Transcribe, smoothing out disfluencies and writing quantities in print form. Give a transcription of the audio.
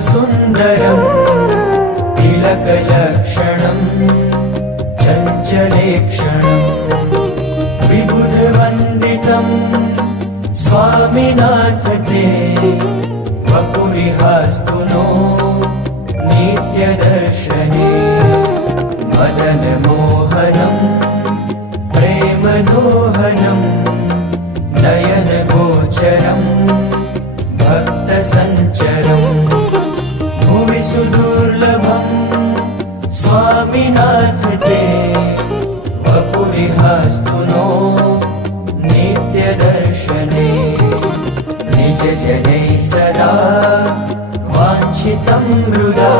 सुन्दरं तिलकलक्षणं चञ्चलेक्षणं विबुधवन्दितं स्वामिनाथ ते वपुरिहास्तु नो नित्यदर्शने मदनमोहनं प्रेमदोहनं नयनगोचरं भक्तसञ्चरं भुवि सुदुर्लभं स्वामिनाथ ते वपुरिहास्तु नो नित्यदर्शने निजजनैः सदा वाञ्छितं हृदा